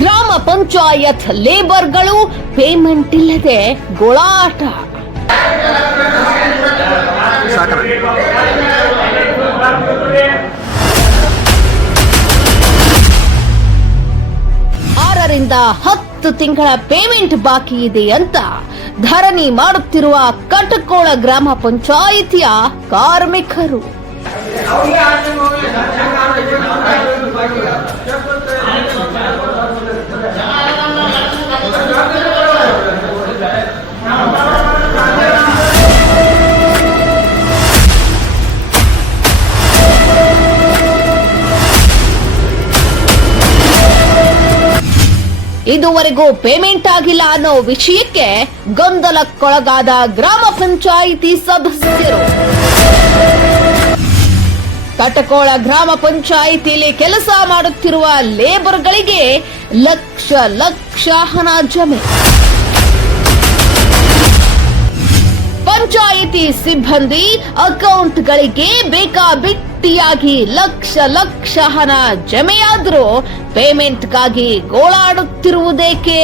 ಗ್ರಾಮ ಪಂಚಾಯತ್ ಲೇಬರ್ಗಳು ಪೇಮೆಂಟ್ ಇಲ್ಲದೆ ಗೋಳಾಟ. ಆರರಿಂದ ಹತ್ತು ತಿಂಗಳ ಪೇಮೆಂಟ್ ಬಾಕಿ ಇದೆ ಅಂತ ಧರಣಿ ಮಾಡುತ್ತಿರುವ ಕಟಕೋಳ ಗ್ರಾಮ ಪಂಚಾಯಿತಿಯ ಕಾರ್ಮಿಕರು. ಇದುವರೆಗೂ ಪೇಮೆಂಟ್ ಆಗಿಲ್ಲ ಅನ್ನೋ ವಿಷಯಕ್ಕೆ ಗೊಂದಲಕ್ಕೊಳಗಾದ ಗ್ರಾಮ ಪಂಚಾಯಿತಿ ಸದಸ್ಯರು. ಕಟಕೋಳ ಗ್ರಾಮ ಪಂಚಾಯಿತಿಯಲ್ಲಿ ಕೆಲಸ ಮಾಡುತ್ತಿರುವ ಲೇಬರ್ಗಳಿಗೆ ಲಕ್ಷ ಲಕ್ಷ ಹಣ ಜಮೆ. ಪಂಚಾಯಿತಿ ಸಿಬ್ಬಂದಿ ಅಕೌಂಟ್ಗಳಿಗೆ ಬೇಕಾಬಿಟ್ಟಿಯಾಗಿ ಲಕ್ಷ ಲಕ್ಷ ಹಣ ಜಮೆಯಾದ್ರೂ ಪೇಮೆಂಟ್ಗಾಗಿ ಗೋಳಾಡುತ್ತಿರುವುದೇಕೆ?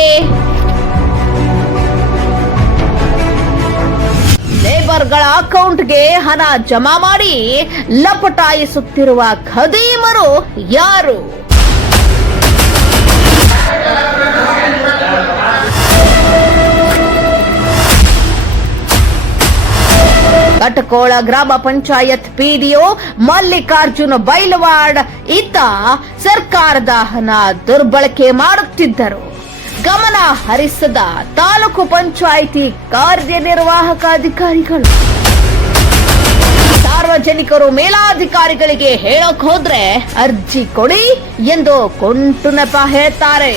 ಲೇಬರ್ಗಳ ಅಕೌಂಟ್ಗೆ ಹಣ ಜಮಾ ಮಾಡಿ ಲಪಟಾಯಿಸುತ್ತಿರುವ ಖದೀಮರು ಯಾರು? ಕಟಕೋಳ ಗ್ರಾಮ ಪಂಚಾಯತ್ ಪಿಡಿಒ ಮಲ್ಲಿಕಾರ್ಜುನ ಬೈಲವಾಡ್ ಈತ ಸರ್ಕಾರದ ಹಣ ದುರ್ಬಳಕೆ ಮಾಡುತ್ತಿದ್ದರು. ಗಮನ ಹರಿಸದ ತಾಲೂಕು ಪಂಚಾಯಿತಿ ಕಾರ್ಯನಿರ್ವಾಹಕ ಅಧಿಕಾರಿಗಳು. ಸಾರ್ವಜನಿಕರು ಮೇಲಾಧಿಕಾರಿಗಳಿಗೆ ಹೇಳಕ್ ಹೋದ್ರೆ ಅರ್ಜಿ ಕೊಡಿ ಎಂದು ಕೊಂಟು ನೆಪ ಹೇಳ್ತಾರೆ.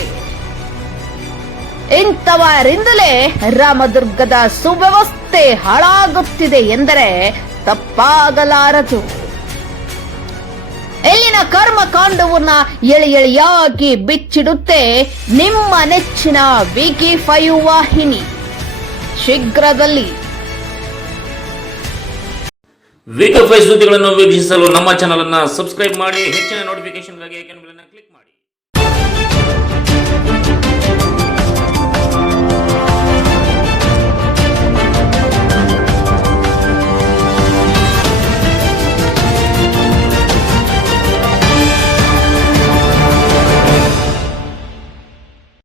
ಇಂಥವರಿಂದಲೇ ರಾಮದುರ್ಗದ ಸುವ್ಯವಸ್ಥೆ ಹಾಳಾಗುತ್ತಿದೆ ಎಂದರೆ ತಪ್ಪಾಗಲಾರದು. ಇಲ್ಲಿನ ಕರ್ಮಕಾಂಡವನ್ನ ಎಳೆ ಎಳೆಯಾಗಿ ಬಿಚ್ಚಿಡುತ್ತೆ ನಿಮ್ಮ ನೆಚ್ಚಿನ ವಿಕಿ ಫೈವ್ ವಾಹಿನಿ. ಶೀಘ್ರದಲ್ಲಿ. ವಿಕಿ ಫೈ ಸುದ್ದಿಗಳನ್ನು ವೀಕ್ಷಿಸಲು ನಮ್ಮ ಚಾನಲ್ ಅನ್ನ ಸಬ್ಸ್ಕ್ರೈಬ್ ಮಾಡಿ, ಹೆಚ್ಚಿನ ನೋಟಿಫಿಕೇಶನ್ ಕ್ಲಿಕ್